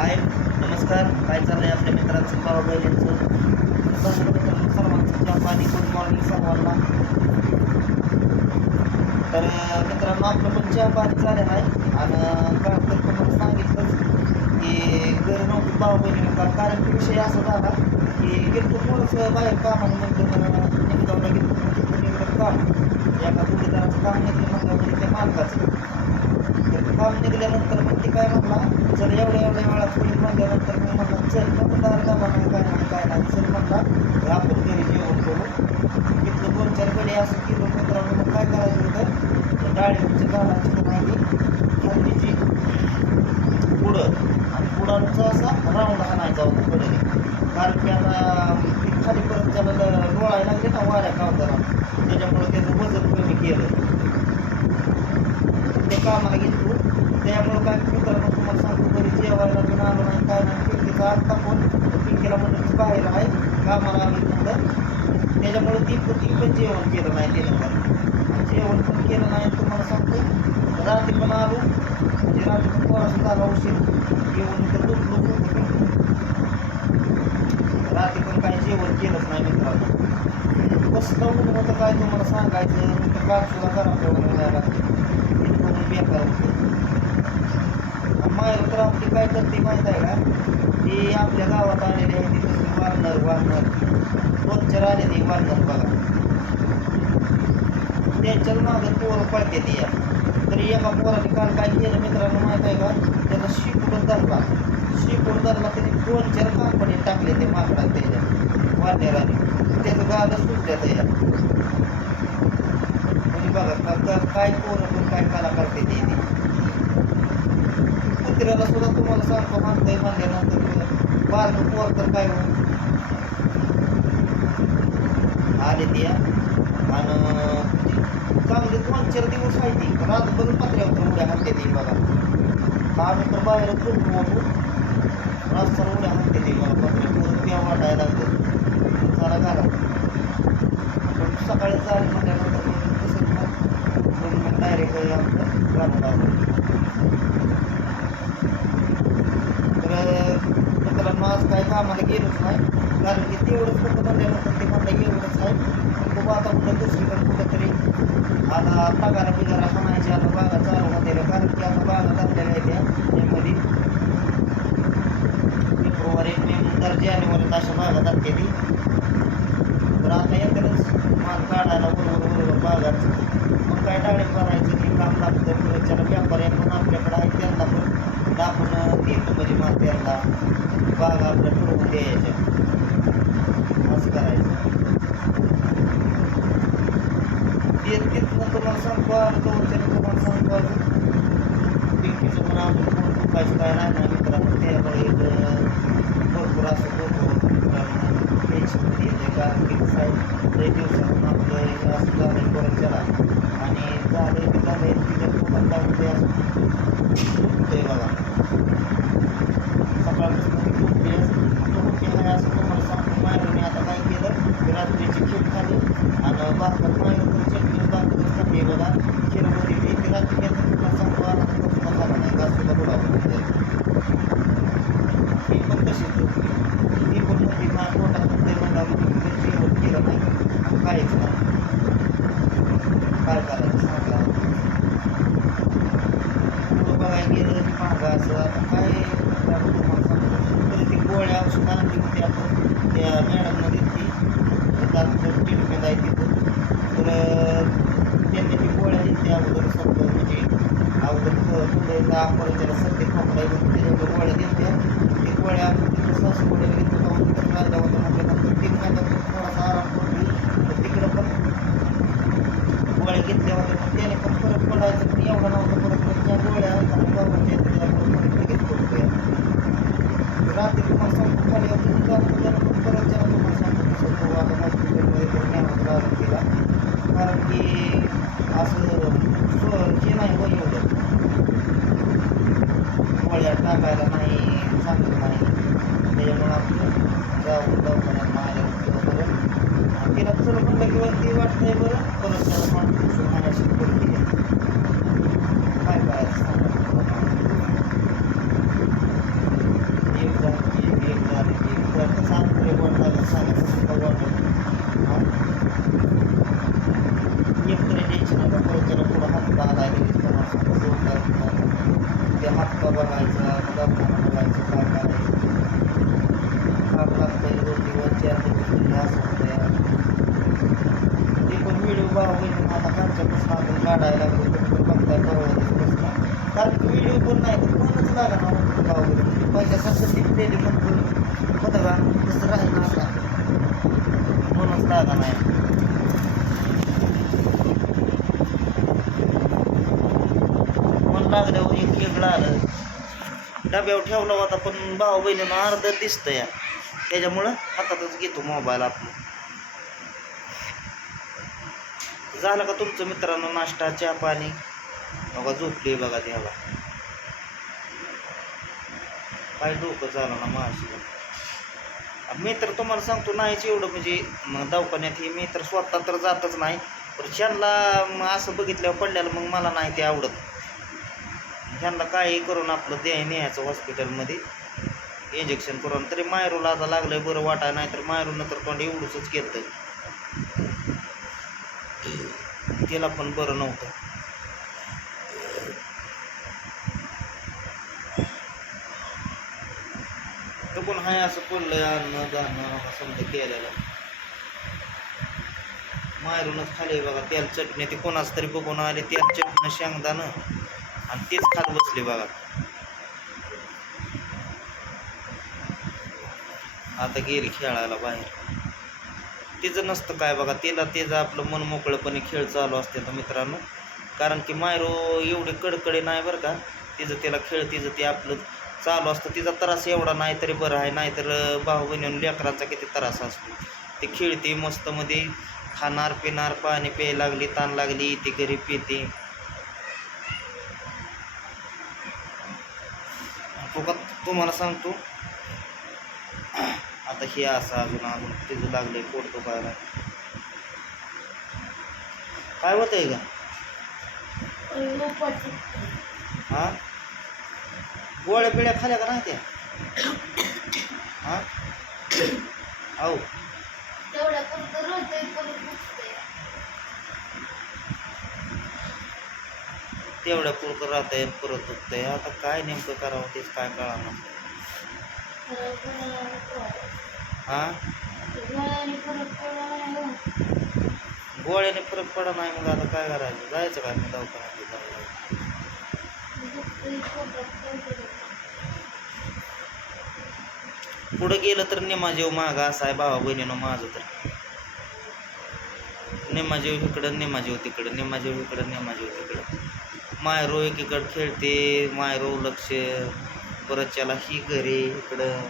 हाय नमस्कार. काय चाललंय आपल्या मित्रांचं? बाबा बैल यांचं सर्वांचं चहा पाणी गुड मॉर्निंग सर्वांना. तर मित्रांनो आपलं पण चहा पाणी चालेल आहे. आणि काय तर तुम्हाला सांगितलं की घर नव्हती बाबा बहिणीला का कारण की विषय असा झाला की गेलो थोडंसं बाहेर कामाने म्हणतो निघावला गेलो तिथं काम एका जोडीदाराचं काम निघलं म्हणलं ते मालकाचं. तर काम निघाल्यानंतर मग ते काय म्हणला जर एवढ्या एवढ्या वेळा पुढे म्हणल्यानंतर मी म्हणला चल मग दार डबा नाही काय नाही काय नाही. चल म्हणला आपण घरी जेवण करू. तिथलं दोन चारकडे असं किलो मित्रांनो मग काय करायचं होतं? डाळीची झाडाची नाही हल्दीची पुढं आणि पुढांचा असा राऊंड नाही होता पुढे. कारण की आता खाली परत त्याला डोळायला लागले ना वाऱ्या कावताना त्याच्यामुळे त्याचं वजन कमी केलं. ते कामाला घेतलो त्यामुळं काय मित्रांनो तुम्हाला सांगतो घरी जेवायला पण आलो नाही काय नाही पिंकीचा आत्ता फोन पिंकीला म्हणलं की बाहेर आहे कामाला आली म्हणलं त्याच्यामुळे ती पण ती पण जेवण केलं नाही तिने पण जेवण पण केलं नाही तुम्हाला सांगतो रात्री पण आलो म्हणजे रात्री पण कोणाचं झाला उशीर. जेवण तर दुखलो होतं. रात्री पण काही जेवण केलंच नाही मित्रांनो. कसं ऊन होतं काय तुम्हाला सांगायचं? तर काम सुद्धा करा तेवढं व्हायला इतकं बेकार होतं माहेर तर आपली काय करते माहीत आहे का? ते आपल्या गावात आलेले आहे ते कसं वारणार वारणार दोन चार आले ते वारणार त्यांच्याच मागं पोरं पळते ती. या तरी एका पोराने काल काय केलं मित्रांनो माहीत आहे का? त्याला शिकून धरला. शिकून धरला त्यांनी दोन चार कंपनी टाकले ते माकडात त्याच्या वारनेराने त्याचं गालं सुटलं या म्हणजे बघा का काय पोरं पण काय कला करते ते कुत्र्याला सुद्धा तुम्हाला सांगतो म्हणतंय म्हणल्यानंतर बारकं पोर तर काय हो? आले ती. आणि चांगले दोन चार दिवस आहे. ती रातभर पत्र्यावर उड्या हाणते देईल बघा आम्ही तर बाहेरच झोपू होतो रस्त्यावर उड्या हाणते देईल मला पत्र्यावर प्या वाटायला लागतं चला घाला पण सकाळी चालेल म्हटल्यानंतर कसं तसंच मग डायरेक्ट आमचं घरात आलो तर मित्रांनो आज काय कामाला गेलोच नाही. कारण की तेवढंच फक्त म्हणल्यानंतर ते म्हणलं एवढंच आहे. खूप आता कुठं दुसरीकडे कुठंतरी आता आता पगारा बिगारा हाणायचे आता बागा चालू होते कारण की आता बागा घातलेल्या आहेत त्या त्यामध्ये फेब्रुवारी मे नंतर जानेवारीत अशा बागा जाते ती. तर आता येतातच माल काढायला बरोबर बरोबर बागात. मग काय डाळिंब करायचं हे काम लागतं. परत त्याला व्यापारी पण आपल्याकडे आहे त्यांना पण. आपण देतो म्हणजे माल त्यांना बागा आपल्या ठरवून द्यायच्या. असं करायचं ते तिथनं तुम्हाला सांगतो आणि दोनच्या तुम्हाला सांगतो अजून पण अजून कोण चुकायचं काय नाही ना मित्रांनो त्यामुळे एक, भरपूर असं भरपूर टेन्शनमध्ये येते कारण की कसं लई दिवसातून आपलं एक असं झालं परत त्याला आणि झालं की झालं तिच्या पोटात जाऊन असं बघा सकाळपासून ती दुखते दुखते आहे असं तुम्हाला सांगतो मायरोने आता काय केलं की रात्रीची खीर खाली आणि भाकर मायरोने चटणी भाकर खाल्ली बघा खीरमध्ये ती ती रात्री घेतलं तुम्हाला सांगतो आता तर सुद्धा झाला नाही का सुद्धा बुडावं ती पण तशीच होती ती पण होती मा पोटात दुखते म्हणल्यावर जेवण केलं नाही आणि काहीच नाही काय करायचं सांगा पुढं बघायला गेलं की महाग असं आता काय तुम्हाला सांगतो तरी ती गोळ्या औषधं आपण त्या मॅडमनं ती त्यात ट्रीटमेंट आहे तिथं तर त्यांनी ती गोळ्या दिली अगोदर सगळं म्हणजे अगोदर पुढे त्याला सत्य खोकला येऊन त्याच्यावर गोळ्या दिल्या ती गोळ्या आपण तिथं सहज गोळ्या घेत होतो होत्या म्हटल्यानंतर तीन महिन्यात थोडासा आराम करून तर तिकडं पण गोळ्या घेतल्या होत्या पण त्याने पण फरक पडायचा पण एवढा কি ওয়াট নেই বলে কোনো কন্ট্রিবিউশন ফাইন্যান্সিয়াল পলিটি নেই বাই বাই Thank you. पेली म्हणून हो, होतं का तसं राहील ना आता म्हणूनच लागा नाही. मन लागल्यावर एक वेगळं आलं डब्यावर ठेवला होता पण भाऊ बहिणीनं अर्ध दिसतं या त्याच्यामुळं हातातच घेतो मोबाईल आपलं. झालं का तुमचं मित्रांनो नाश्ता चहा पाणी? बघा झोपली बघा. त्याला काय डोकं झालं ना माझी? मी तर तुम्हाला सांगतो नाहीच एवढं. म्हणजे मग दवाखान्यात हे मी तर स्वतः तर जातच नाही. पण ह्यांना मग असं बघितल्यावर पडल्याला मग मला नाही ते आवडत. ह्यांना काही करून आपलं द्याय न्यायचं हॉस्पिटलमध्ये इंजेक्शन करून तरी मायरूला आता लागलंय बरं वाटाय नाही तर मायरूनं तर तोंड एवढंच केलं तिला पण बरं नव्हतं. तर पण हाय असं पडलंय आणणं जाणं समजा केलेलं. मायरूनच खाली बघा तेल चटणी ते कोणाच तरी बघून आले तेल चटणी शेंगदाणं आणि तेच खात बसले बघा. आता गेली खेळायला बाहेर. तिचं नसतं काय बघा तिला तिचं आपलं मन मोकळंपणे खेळ चालू असते तर मित्रांनो. कारण की मायरो एवढे कडकडे नाही बरं का तिचं तिला खेळ तिचं ते आपलं चालू असतं. तिचा त्रास एवढा नाही तरी बरं आहे. नाहीतर भाऊ बहिणी लेकरांचा किती त्रास असतो. ती खेळते मस्तमध्ये खाणार पिणार पाणी प्यायला लागली ताण लागली ती घरी पिते. तो का तुम्हाला सांगतो. आता हे असं अजून अजून तिचं लागलंय पोट दुखायला. काय होतंय का हा? गोळ्या पिळ्या खाल्या का नाही त्या हा हो तेवढ्या परत दुखतंय. तेवढ्या पुरतं दुखतंय आता काय नेमकं करावं तेच काय आहे. हा. गोळ्याने फरक पडा नाही मग आता काय करायचं जायचं काय मग दवाखान्यात काहीतरी. पुढं गेलं तर निमाजीव मागा असा आहे भावा बहिणीनं माझं तर. निमाजीव इकडं निमाजीव तिकडं निमाजीव इकडं निमाजीव तिकडं. मायरो एकीकडं खेळते मायरो लक्ष. परत त्याला ही घरे इकडं.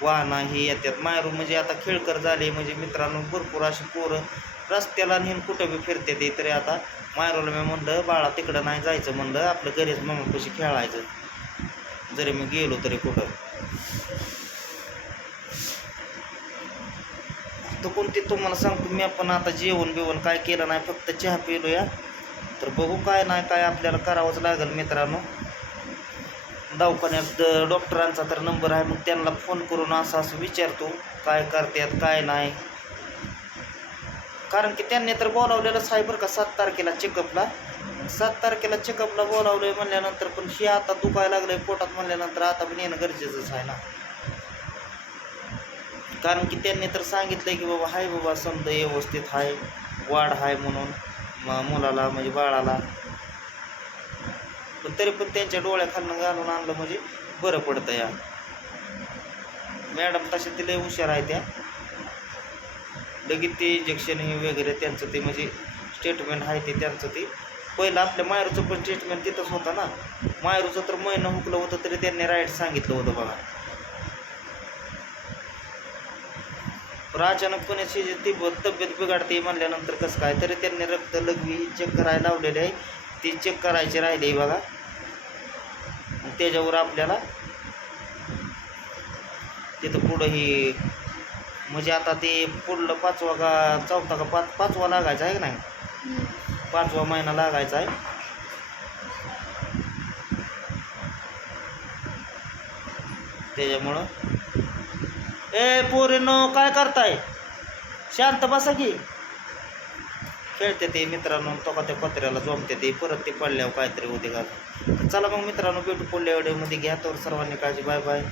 वाहना ही येतात. मायरो म्हणजे आता खेळकर झाले म्हणजे मित्रांनो भरपूर अशी पोरं रस्त्याला नेहून कुठं बी फिरते ते तरी आता मायरोला मी म्हणलं बाळा तिकडं नाही जायचं म्हणलं आपलं घरीच मामापाशी खेळायचं. जरी मी गेलो तरी कुठं. तर कोणती तुम्हाला सांगतो मी आपण आता जेवण बिवण काय केलं नाही फक्त चहा पिलो या. तर बघू काय नाही काय आपल्याला करावंच लागेल मित्रांनो. दवाखान्यात डॉक्टरांचा तर नंबर आहे मग त्यांना फोन करून असं असं विचारतो काय करतात काय नाही. कारण की त्यांनी तर बोलावलेलंच आहे का सात तारखेला चेकअपला सात तारखेला चेकअपला बोलावलंय म्हणल्यानंतर पण हे आता दुखायला लागलंय पोटात म्हणल्यानंतर आता पण येणं गरजेचंच आहे ना. कारण की त्यांनी तर सांगितलंय की बाबा हाय बाबा समजा व्यवस्थित आहे वाढ आहे म्हणून मुलाला म्हणजे बाळाला. पण तरी पण त्यांच्या डोळ्याखालनं घालून आणलं म्हणजे बरं पडतं या मॅडम तसे तिला हुशार आहे त्या. लगेच ते इंजेक्शन हे वगैरे त्यांचं ते म्हणजे स्टेटमेंट आहे ते त्यांचं ते. पहिलं आपल्या मायरूचं पण स्टेटमेंट तिथंच होता ना. मायरूचं तर महिना हुकलं होतं तरी त्यांनी राईट सांगितलं होतं बघा. पण अचानकपणे ती तब्येत बिघडते म्हणल्यानंतर कसं काय? तरी त्यांनी रक्त लघवी चेक करायला लावलेली आहे. ती चेक करायची राहिली बघा. त्याच्यावर आपल्याला तिथं पुढं ही म्हणजे आता ते पुढलं पाचवा का चौथा का पाच पाचवा लागायचा आहे का नाही. पाचवा महिना लागायचा आहे. त्याच्यामुळं. ए पोरीनो काय करताय? शांत बसा की. खेळते ते मित्रांनो तो त्या पत्र्याला जमते ते परत ते पडल्यावर काहीतरी होते का? चला मग मित्रांनो भेटू पुढल्या व्हिडिओमध्ये घ्या तर सर्वांनी काळजी बाय बाय